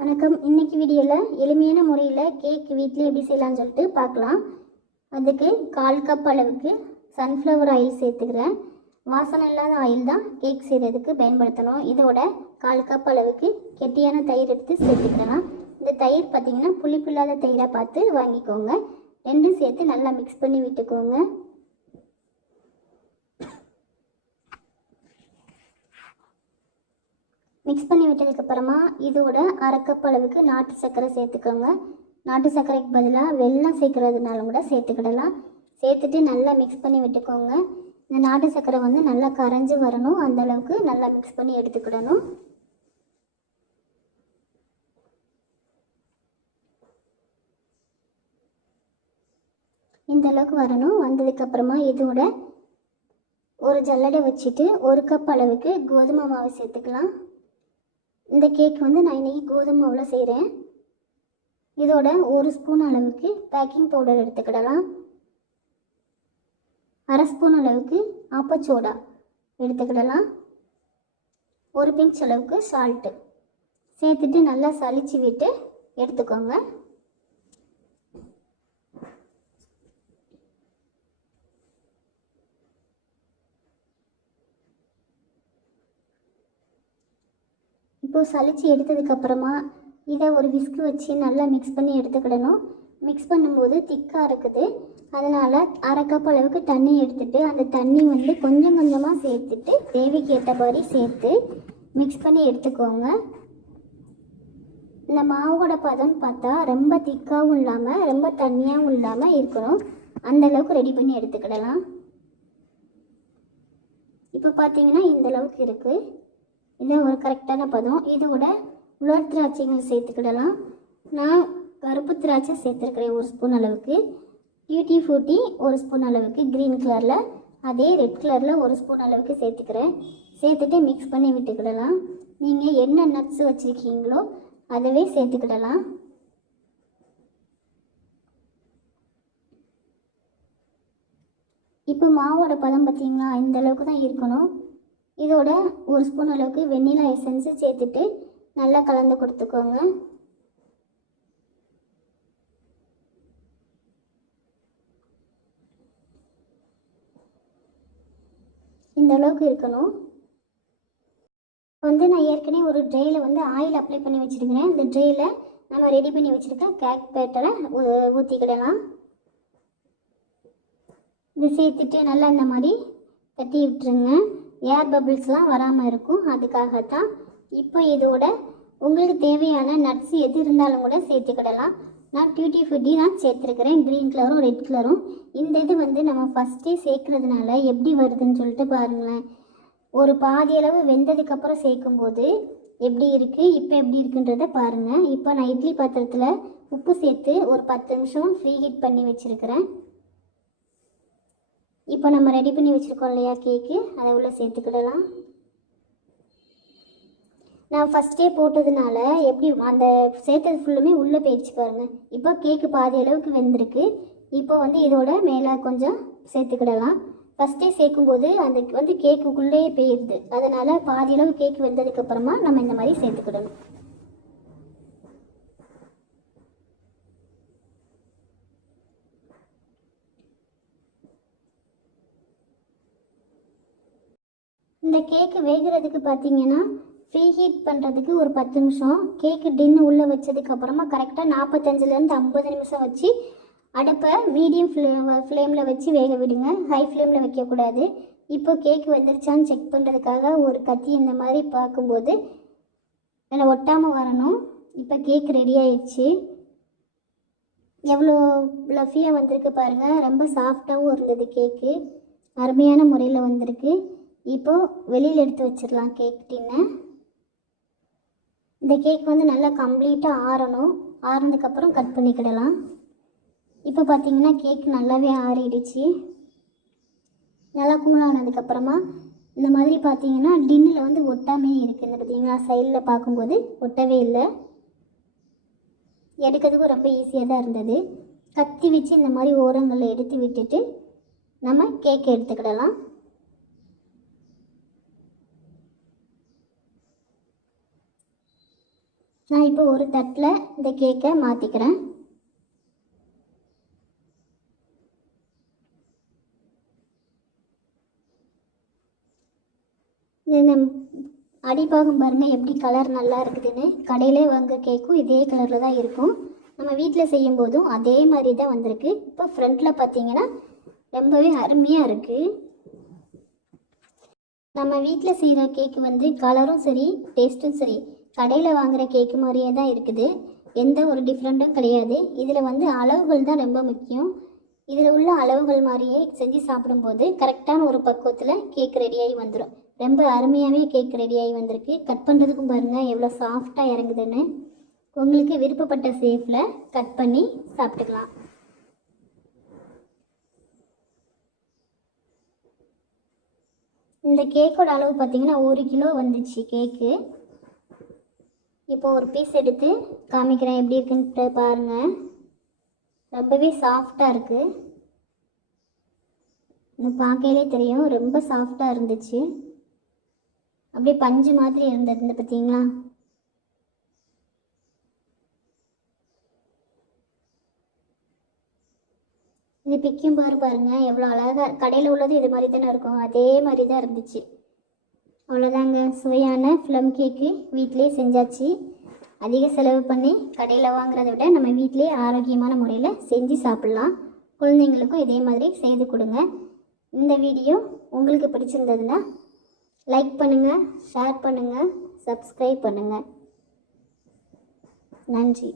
வணக்கம். இன்னைக்கு வீடியோவில் எளிமையான முறையில் கேக் வீட்டில் எப்படி செய்யலாம்னு சொல்லிட்டு பார்க்கலாம். அதுக்கு கால் கப் அளவுக்கு சன்ஃப்ளவர் ஆயில் சேர்த்துக்கிறேன். வாசனை இல்லாத ஆயில் தான் கேக் செய்கிறதுக்கு பயன்படுத்தணும். இதோட கால் கப் அளவுக்கு கெட்டியான தயிர் எடுத்து சேர்த்துக்கிறலாம் இந்த தயிர் பார்த்திங்கன்னா புளிப்பு இல்லாத தயிராக பார்த்து வாங்கிக்கோங்க. ரெண்டும் சேர்த்து நல்லா மிக்ஸ் பண்ணி விட்டுக்கோங்க. மிக்ஸ் பண்ணி விட்டதுக்கப்புறமா இதோட அரை கப் அளவுக்கு நாட்டு சர்க்கரை சேர்த்துக்கோங்க. நாட்டு சர்க்கரைக்கு பதிலாக வெள்ளம் சேர்க்குறதுனால கூட சேர்த்துக்கிடலாம். சேர்த்துட்டு நல்லா மிக்ஸ் பண்ணி விட்டுக்கோங்க. இந்த நாட்டு சர்க்கரை வந்து நல்லா கரைஞ்சி வரணும். அந்த அளவுக்கு நல்லா மிக்ஸ் பண்ணி எடுத்துக்கிடணும். இந்த அளவுக்கு வரணும். வந்ததுக்கப்புறமா இதோட ஒரு ஜல்லடை வச்சுட்டு ஒரு கப் அளவுக்கு கோதுமை மாவு சேர்த்துக்கலாம். இந்த கேக் வந்து நான் இன்றைக்கி கோதுமை மாவில் செய்கிறேன் இதோட ஒரு ஸ்பூன் அளவுக்கு பேக்கிங் பவுடர் எடுத்துக்கிடலாம். அரை ஸ்பூன் அளவுக்கு ஆப்பச்சோடா எடுத்துக்கிடலாம். ஒரு பிஞ்ச் அளவுக்கு சால்ட்டு சேர்த்துட்டு நல்லா சளிச்சு விட்டு எடுத்துக்கோங்க. இப்போது சளிச்சு எடுத்ததுக்கப்புறமா இதை ஒரு விஸ்கு வச்சு நல்லா மிக்ஸ் பண்ணி எடுத்துக்கிடணும். மிக்ஸ் பண்ணும்போது திக்காக இருக்குது. அதனால் அரை கப் அளவுக்கு தண்ணி எடுத்துட்டு அந்த தண்ணி வந்து கொஞ்சம் கொஞ்சமாக சேர்த்துட்டு தேவைக்கு ஏற்ற மாதிரி சேர்த்து மிக்ஸ் பண்ணி எடுத்துக்கோங்க. இந்த மாவோட பதம்னு பார்த்தா ரொம்ப திக்காகவும் இல்லாமல் ரொம்ப தண்ணியாகவும் இல்லாமல் இருக்கணும். அந்த அளவுக்கு ரெடி பண்ணி எடுத்துக்கிடலாம். இப்போ பார்த்தீங்கன்னா இந்த அளவுக்கு இருக்குது இதான் ஒரு கரெக்டான பதம். இதோட உலர் திராட்சைகள் சேர்த்துக்கிடலாம். நான் கருப்பு திராட்சை சேர்த்துருக்கிறேன் ஒரு ஸ்பூன் அளவுக்கு. டியூட்டி ஃப்ரூட்டி ஒரு ஸ்பூன் அளவுக்கு. க்ரீன் கலரில் அதே ரெட் கலரில் ஒரு ஸ்பூன் அளவுக்கு சேர்த்துக்கிறேன். சேர்த்துட்டு மிக்ஸ் பண்ணி விட்டுக்கிடலாம். நீங்கள் என்ன நட்ஸ் வச்சுருக்கீங்களோ அதவே சேர்த்துக்கிடலாம். இப்போ மாவோட பதம் பார்த்தீங்களா? இந்த அளவுக்கு தான் இருக்கணும். இதோட ஒரு ஸ்பூன் அளவுக்கு வெண்ணிலா எசன்ஸு சேர்த்துட்டு நல்லா கலந்து கொடுத்துக்கோங்க. இந்த அளவுக்கு இருக்கணும். வந்து நான் ஏற்கனவே ஒரு ட்ரேயில் வந்து ஆயில் அப்ளை பண்ணி வச்சுருக்கிறேன். இந்த ட்ரேயில் நம்ம ரெடி பண்ணி வச்சுருக்க கேக் பேட்டரை ஊற்றிக்கிடலாம் இது சேர்த்துட்டு நல்லா இந்த மாதிரி தட்டி விட்டுருங்க. ஏர் பபிள்ஸ்லாம் வராமல் இருக்கும். அதுக்காகத்தான் இப்போ இதோட உங்களுக்கு தேவையான நட்ஸ் எது இருந்தாலும் கூட சேர்த்துக்கிடலாம். நான் டியூட்டி ஃபுட்டி தான் சேர்த்துருக்கிறேன். க்ரீன் கலரும் ரெட் கலரும் இந்த இது வந்து நம்ம ஃபஸ்ட்டே சேர்க்குறதுனால எப்படி வருதுன்னு சொல்லிட்டு பாருங்களேன். ஒரு பாதி அளவு வெந்ததுக்கப்புறம் சேர்க்கும்போது எப்படி இருக்குது இப்போ எப்படி இருக்குன்றத பாருங்கள் இப்போ நான் இட்லி பாத்திரத்தில் உப்பு சேர்த்து ஒரு பத்து நிமிஷம் ஃப்ரீ ஹீட் பண்ணி வச்சுருக்கிறேன். இப்போ நம்ம ரெடி பண்ணி வச்சுருக்கோம் இல்லையா கேக்கு அதை உள்ளே சேர்த்துக்கிடலாம். நான் ஃபஸ்ட்டே போட்டதுனால எப்படி அந்த சேர்த்தது ஃபுல்லுமே உள்ளே போயிடுச்சு பாருங்கள் இப்போ கேக்கு பாதி அளவுக்கு வெந்திருக்கு. இப்போ வந்து இதோட மேலே கொஞ்சம் சேர்த்துக்கிடலாம். ஃபஸ்ட்டே சேர்க்கும்போது அந்த வந்து கேக்குக்குள்ளேயே போயிடுது அதனால் பாதி அளவு கேக்கு வெந்ததுக்கப்புறமா நம்ம இந்த மாதிரி சேர்த்துக்கிடணும். இந்த கேக்கு வேகிறதுக்கு பார்த்தீங்கன்னா ஃப்ரீ ஹீட் பண்ணுறதுக்கு ஒரு பத்து நிமிஷம். கேக்கு டின்னு உள்ளே வச்சதுக்கப்புறமா கரெக்டாக நாற்பத்தஞ்சிலேருந்து ஐம்பது நிமிஷம் வச்சு அடுப்பை மீடியம் ஃப்ளே ஃப்ளேமில் வச்சு வேக விடுங்க. ஹை ஃப்ளேமில் வைக்கக்கூடாது. இப்போ கேக்கு வந்துருச்சான்னு செக் பண்ணுறதுக்காக ஒரு கத்தி இந்த மாதிரி பார்க்கும்போது அதில் ஒட்டாமல் வரணும். இப்போ கேக் ரெடி ஆயிடுச்சு எவ்வளோ ஃப்ளஃபியாக வந்திருக்கு பாருங்கள் ரொம்ப சாஃப்டாகவும் இருந்தது கேக்கு. அருமையான முறையில் வந்திருக்கு. இப்போது வெளியில் எடுத்து வச்சிடலாம் கேக் டின்னை. இந்த கேக் வந்து நல்லா கம்ப்ளீட்டாக ஆறணும். ஆறுனதுக்கப்புறம் கட் பண்ணிக்கிடலாம். இப்போ பார்த்தீங்கன்னா கேக் நல்லாவே ஆறிடுச்சு. நல்லா கூலானதுக்கப்புறமா இந்த மாதிரி பார்த்தீங்கன்னா டின்னில் வந்து ஒட்டாமே இருக்குது பார்த்தீங்களா சைடில் பார்க்கும்போது ஒட்டவே இல்லை. எடுக்கிறதுக்கும் ரொம்ப ஈஸியாக தான் இருந்தது. கத்தி வச்சு இந்த மாதிரி ஓரங்களில் எடுத்து விட்டுட்டு நம்ம கேக் எடுத்துக்கிடலாம். நான் இப்போ ஒரு தட்டில் இந்த கேக்கை மாற்றிக்கிறேன் இது நம் அடிப்பாகம் பாருங்கள் எப்படி கலர் நல்லா இருக்குதுன்னு. கடையிலே வாங்க கேக்கும் இதே கலரில் தான் இருக்கும். நம்ம வீட்டில் செய்யும் போதும் அதே மாதிரி தான் வந்திருக்கு. இப்போ ஃப்ரண்ட்டில் பார்த்தீங்கன்னா ரொம்பவே அருமையாக இருக்குது நம்ம வீட்டில் செய்கிற கேக்கு வந்து கலரும் சரி டேஸ்ட்டும் சரி. கடையில் வாங்குகிற கேக்கு மாதிரியே தான் இருக்குது. எந்த ஒரு டிஃப்ரெண்ட்டும் கிடையாது. இதில் வந்து அளவுகள் தான் ரொம்ப முக்கியம். இதில் உள்ள அளவுகள் மாதிரியே செஞ்சு சாப்பிடும்போது கரெக்டான ஒரு பக்குவத்தில் கேக் ரெடியாகி வந்துடும் ரொம்ப அருமையாகவே கேக் ரெடியாகி வந்திருக்கு. கட் பண்ணுறதுக்கும் பாருங்கள் எவ்வளோ சாஃப்டாக இறங்குதுன்னு. உங்களுக்கு விருப்பப்பட்ட ஷேப்பில் கட் பண்ணி சாப்பிட்டுக்கலாம். இந்த கேக்கோட அளவு பார்த்தீங்கன்னா ஒரு கிலோ வந்துச்சு கேக்கு இப்போ ஒரு பீஸ் எடுத்து காமிக்கிறேன் எப்படி இருக்குன்ட்டு பாருங்கள் ரொம்பவே சாஃப்டாக இருக்குது இன்னும் பார்க்கையிலே தெரியும். ரொம்ப சாஃப்டாக இருந்துச்சு. அப்படியே பஞ்சு மாதிரி இருந்தது இந்த பார்த்தீங்களா? இது பிக்கும் பாரு பாருங்கள் எவ்வளோ அழகாக கடையில் உள்ளது இது மாதிரி தானே இருக்கும். அதே மாதிரி தான் இருந்துச்சு. அவ்வளோதாங்க. சுவையான ஃப்ளம் கேக்கு வீட்டிலே செஞ்சாச்சு. அதிக செலவு பண்ணி கடையில் வாங்குறதை விட நம்ம வீட்டிலே ஆரோக்கியமான முறையில் செஞ்சு சாப்பிட்லாம். குழந்தைங்களுக்கும் இதே மாதிரி செய்து கொடுங்க. இந்த வீடியோ உங்களுக்கு பிடிச்சிருந்ததுன்னா லைக் பண்ணுங்கள் ஷேர் பண்ணுங்கள் சப்ஸ்கிரைப் பண்ணுங்கள் நன்றி.